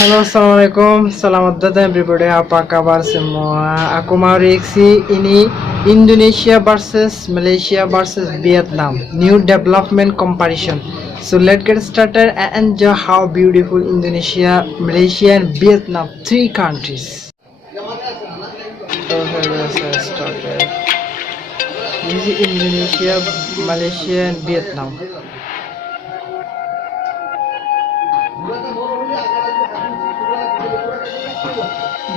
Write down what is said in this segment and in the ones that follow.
Halo, assalamualaikum. Selamat datang everybody. Apa kabar semua? Aku mau reaksi ini Indonesia versus Malaysia versus Vietnam. New development comparison. So let's get started and enjoy how beautiful Indonesia, Malaysia, and Vietnam, three countries. So here is started. This is Indonesia, Malaysia, and Vietnam.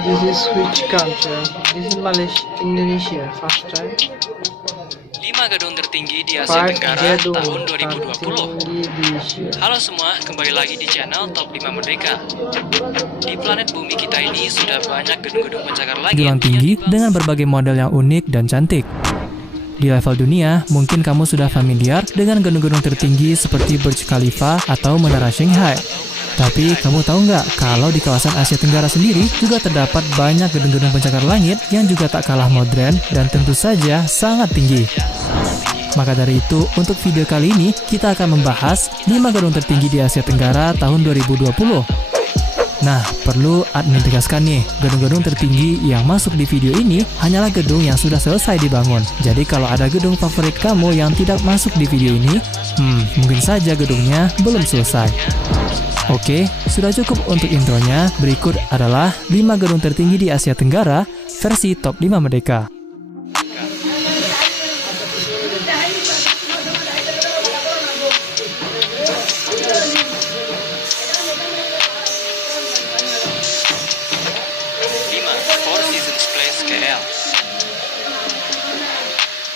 This is which country? This is Malaysia, Indonesia, first time. 5 gedung tertinggi di Asia Tenggara tahun 2020. Halo semua, kembali lagi di channel Top 5 Merdeka. Di planet bumi kita ini sudah banyak gedung-gedung pencakar langit Gelang tinggi dengan berbagai model yang unik dan cantik. Di level dunia, mungkin kamu sudah familiar dengan gedung-gedung tertinggi seperti Burj Khalifa atau Menara Shanghai. Tapi kamu tahu nggak kalau di kawasan Asia Tenggara sendiri juga terdapat banyak gedung-gedung pencakar langit yang juga tak kalah modern dan tentu saja sangat tinggi. Maka dari itu, untuk video kali ini kita akan membahas 5 gedung tertinggi di Asia Tenggara tahun 2020. Nah, perlu admin tegaskan nih, gedung-gedung tertinggi yang masuk di video ini hanyalah gedung yang sudah selesai dibangun. Jadi kalau ada gedung favorit kamu yang tidak masuk di video ini, mungkin saja gedungnya belum selesai. Oke, sudah cukup untuk intronya. Berikut adalah 5 gedung tertinggi di Asia Tenggara versi Top 5 Merdeka. Four Seasons Place KL.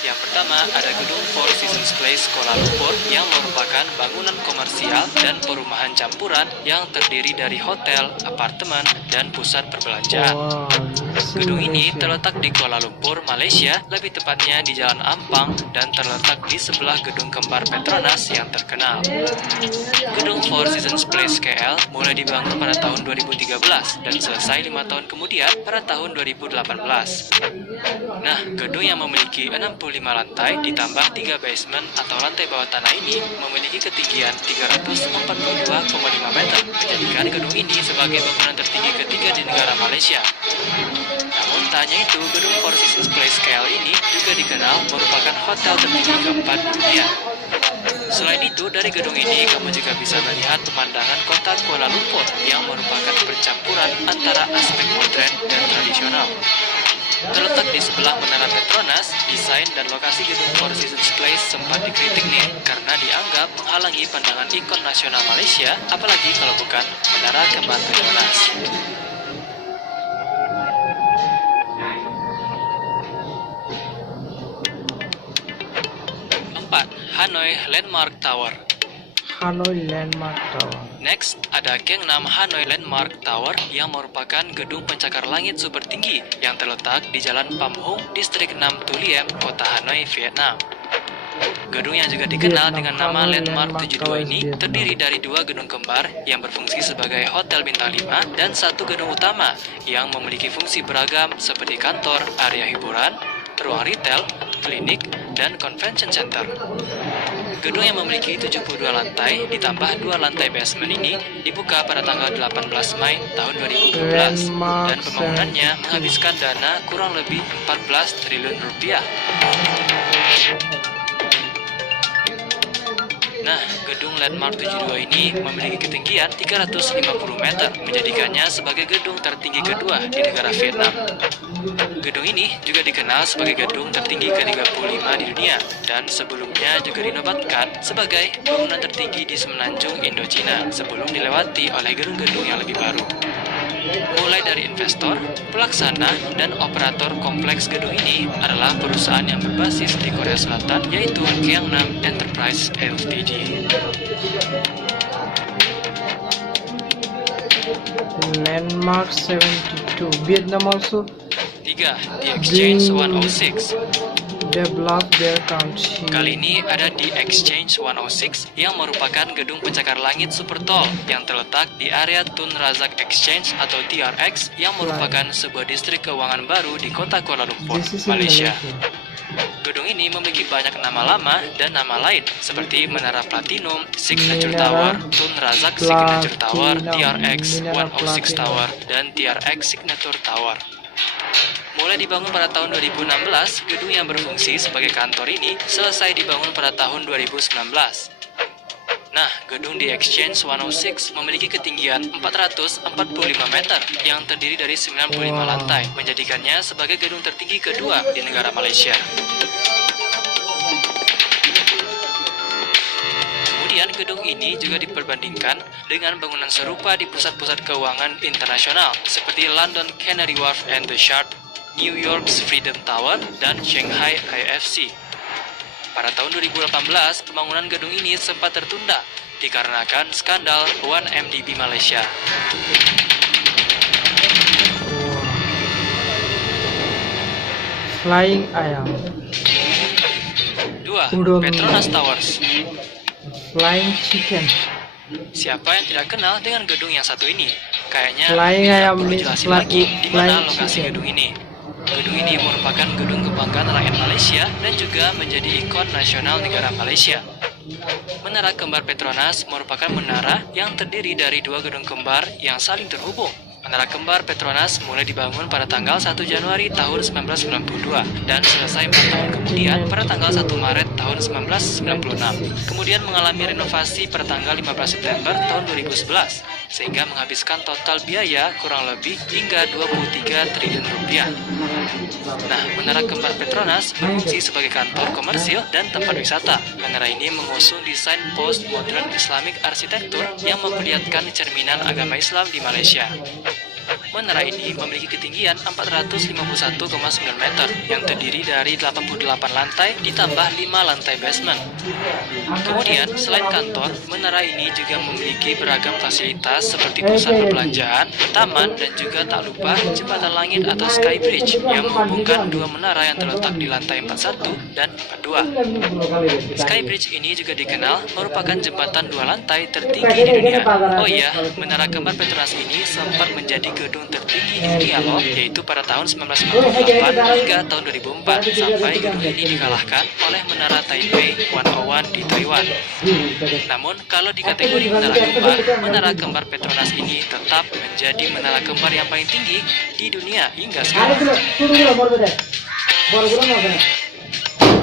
Yang pertama ada gedung Four Seasons Place Kuala Lumpur yang merupakan bangunan komersial dan perumahan campuran yang terdiri dari hotel, apartemen, dan pusat perbelanjaan. Gedung ini terletak di Kuala Lumpur, Malaysia, lebih tepatnya di Jalan Ampang dan terletak di sebelah gedung kembar Petronas yang terkenal. Gedung Four Seasons Place KL mulai dibangun pada tahun 2013 dan selesai 5 tahun kemudian pada tahun 2018. Nah, gedung yang memiliki 65 lantai ditambah 3 basement atau lantai bawah tanah ini memiliki ketinggian 342,5 meter, menjadikan gedung ini sebagai bangunan tertinggi ketiga di negara Malaysia. Namun tak hanya itu, gedung Four Seasons Place KL ini juga dikenal merupakan hotel tertinggi keempat di dunia. Selain itu, dari gedung ini kamu juga bisa melihat pemandangan kota Kuala Lumpur yang merupakan percampuran antara aspek modern dan tradisional. Terletak di sebelah Menara Petronas, desain dan lokasi gedung Four Seasons Place sempat dikritik nih karena dianggap menghalangi pandangan ikon nasional Malaysia, apalagi kalau bukan Menara Kembar Petronas. Hanoi Landmark Tower. Hanoi Landmark Tower. Next, ada Gangnam Hanoi Landmark Tower yang merupakan gedung pencakar langit super tinggi yang terletak di Jalan Pham Hung, Distrik Nam Tu Liem, Kota Hanoi, Vietnam. Gedung yang juga dikenal dengan nama Landmark 72 ini terdiri dari 2 gedung kembar yang berfungsi sebagai hotel bintang 5 dan 1 gedung utama yang memiliki fungsi beragam seperti kantor, area hiburan, ruang retail, klinik, dan convention center. Gedung yang memiliki 72 lantai ditambah 2 lantai basement ini dibuka pada tanggal 18 Mei tahun 2012 dan pembangunannya menghabiskan dana kurang lebih 14 triliun rupiah. Nah, gedung Landmark 72 ini memiliki ketinggian 350 meter, menjadikannya sebagai gedung tertinggi kedua di negara Vietnam. Gedung ini juga dikenal sebagai gedung tertinggi ke-35 di dunia dan sebelumnya juga dinobatkan sebagai bangunan tertinggi di semenanjung Indochina sebelum dilewati oleh gedung-gedung yang lebih baru. Mulai dari investor, pelaksana, dan operator kompleks gedung ini adalah perusahaan yang berbasis di Korea Selatan yaitu Gangnam Enterprise Ltd. Landmark 72. Vietnam also 3. The Exchange 106. develop their country. Kali ini ada di Exchange 106 yang merupakan gedung pencakar langit super tall yang terletak di area Tun Razak Exchange atau TRX yang merupakan sebuah distrik keuangan baru di kota Kuala Lumpur, This is in Malaysia. Gedung ini memiliki banyak nama lama dan nama lain seperti Menara Platinum, Signature Menara Tower, Tun Razak Signature Tower, Platinum, TRX Menara 106 Platinum. Tower, dan TRX Signature Tower. Mulai dibangun pada tahun 2016, gedung yang berfungsi sebagai kantor ini selesai dibangun pada tahun 2019. Nah, gedung The Exchange 106 memiliki ketinggian 445 meter yang terdiri dari 95 lantai, menjadikannya sebagai gedung tertinggi kedua di negara Malaysia. Kemudian gedung ini juga diperbandingkan dengan bangunan serupa di pusat-pusat keuangan internasional seperti London Canary Wharf and the Shard, New York's Freedom Tower, dan Shanghai IFC. Pada tahun 2018, pembangunan gedung ini sempat tertunda dikarenakan skandal 1MDB Malaysia. Flying ayam. 2. Udon. Petronas Towers. Flying chicken. Siapa yang tidak kenal dengan gedung yang satu ini? Kayaknya Flying tidak ayam perlu means jelasin lagi di mana flying lokasi chicken. gedung ini. Gedung ini merupakan gedung kebanggaan rakyat Malaysia dan juga menjadi ikon nasional negara Malaysia. Menara kembar Petronas merupakan menara yang terdiri dari dua gedung kembar yang saling terhubung. Menara kembar Petronas mulai dibangun pada tanggal 1 Januari tahun 1992 dan selesai 4 tahun kemudian pada tanggal 1 Maret tahun 1996. Kemudian mengalami renovasi pada tanggal 15 September tahun 2011 sehingga menghabiskan total biaya kurang lebih hingga 23 triliun rupiah. Nah, Menara Kembar Petronas berfungsi sebagai kantor komersil dan tempat wisata. Menara ini mengusung desain post-modern Islamic arsitektur yang memperlihatkan cerminan agama Islam di Malaysia. Menara ini memiliki ketinggian 451,9 meter yang terdiri dari 88 lantai ditambah 5 lantai basement. Kemudian, selain kantor, menara ini juga memiliki beragam fasilitas seperti pusat perbelanjaan, taman, dan juga tak lupa jembatan langit atau Sky Bridge yang menghubungkan dua menara yang terletak di lantai 41 dan 42. Sky Bridge ini juga dikenal merupakan jembatan dua lantai tertinggi di dunia. Oh iya, Menara Kembar Petronas ini sempat menjadi gedung tertinggi di dunia loh, yaitu pada tahun 1998 hingga tahun 2004 sampai gedung ini dikalahkan oleh Menara Taipei 101 di Taiwan. Namun kalau di kategori menara kembar, Menara Kembar Petronas ini tetap menjadi menara kembar yang paling tinggi di dunia hingga sekarang.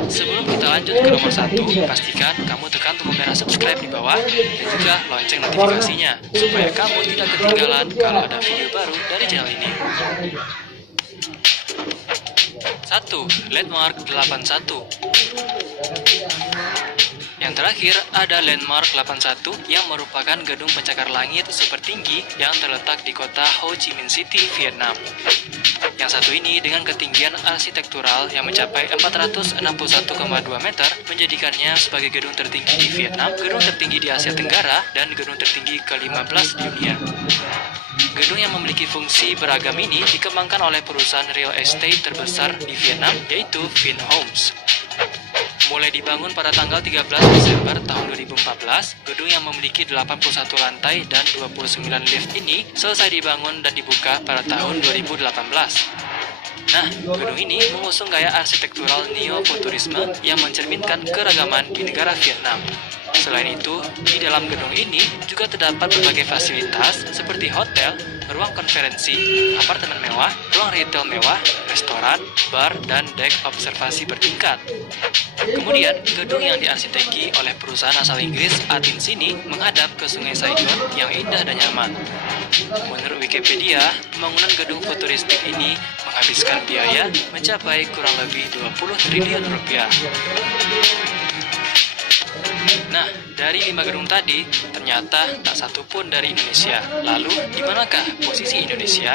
Sebelum kita lanjut ke nomor 1, pastikan kamu tekan tombol merah subscribe di bawah dan juga lonceng notifikasinya supaya kamu tidak ketinggalan kalau ada video baru dari channel ini. 1. Landmark 81. Yang terakhir ada Landmark 81 yang merupakan gedung pencakar langit super tinggi yang terletak di kota Ho Chi Minh City, Vietnam. Yang satu ini dengan ketinggian arsitektural yang mencapai 461,2 meter menjadikannya sebagai gedung tertinggi di Vietnam, gedung tertinggi di Asia Tenggara, dan gedung tertinggi ke-15 di dunia. Gedung yang memiliki fungsi beragam ini dikembangkan oleh perusahaan real estate terbesar di Vietnam yaitu Vinhomes. Mulai dibangun pada tanggal 13 Desember tahun 2014, gedung yang memiliki 81 lantai dan 29 lift ini selesai dibangun dan dibuka pada tahun 2018. Nah, gedung ini mengusung gaya arsitektural neo-futurisme yang mencerminkan keragaman di negara Vietnam. Selain itu, di dalam gedung ini juga terdapat berbagai fasilitas seperti hotel, ruang konferensi, apartemen mewah, ruang retail mewah, restoran, bar, dan dek observasi bertingkat. Kemudian, gedung yang diarsiteki oleh perusahaan asal Inggris Athens ini menghadap ke Sungai Saigon yang indah dan nyaman. Menurut Wikipedia, pembangunan gedung futuristik ini menghabiskan biaya mencapai kurang lebih 20 triliun rupiah. Nah, dari 5 gedung tadi, ternyata tak satu pun dari Indonesia. Lalu, di manakah posisi Indonesia?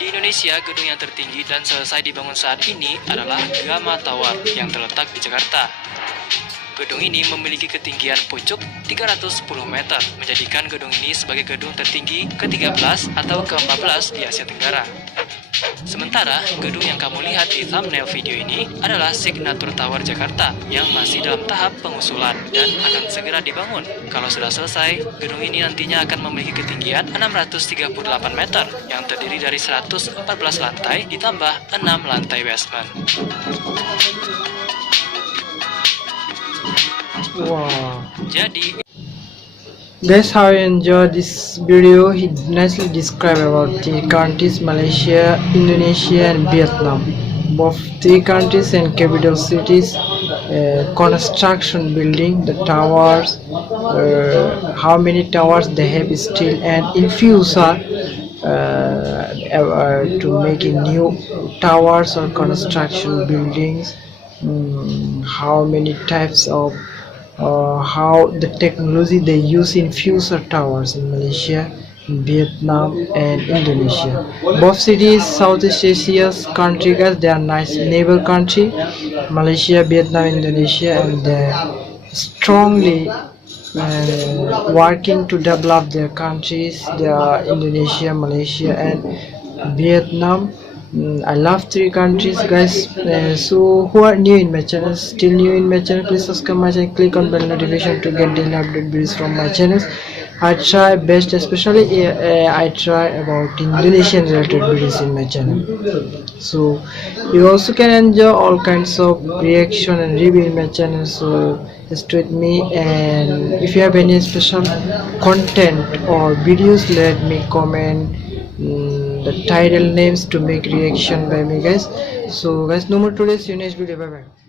Di Indonesia, gedung yang tertinggi dan selesai dibangun saat ini adalah Gama Tower yang terletak di Jakarta. Gedung ini memiliki ketinggian pucuk 310 meter, menjadikan gedung ini sebagai gedung tertinggi ke-13 atau ke-14 di Asia Tenggara. Sementara, gedung yang kamu lihat di thumbnail video ini adalah Signature Tower Jakarta yang masih dalam tahap pengusulan dan akan segera dibangun. Kalau sudah selesai, gedung ini nantinya akan memiliki ketinggian 638 meter yang terdiri dari 114 lantai ditambah 6 lantai basement. Wow. Jadi, Guys, how you enjoy this video? He nicely described about three countries: Malaysia, Indonesia, and Vietnam. Both three countries and capital cities, construction, building, the towers, how many towers they have still, and in future, to making new towers or construction buildings. How many types of how the technology they use in future towers in Malaysia, Vietnam, and Indonesia. Both cities, Southeast Asia's country, guys, they are nice neighbor country, Malaysia, Vietnam, Indonesia, and they strongly working to develop their countries. They are Indonesia, Malaysia, and Vietnam. I love three countries, guys. So who are new in my channel, still new in my channel, please subscribe my channel, click on bell notification to get daily update videos from my channels. I try best, especially I try about Indonesian related videos in my channel. So you also can enjoy all kinds of reaction and review in my channel, so stay with me. And if you have any special content or videos, let me comment the title names to make reaction by me, guys. So guys, no more today, see you next video, bye bye.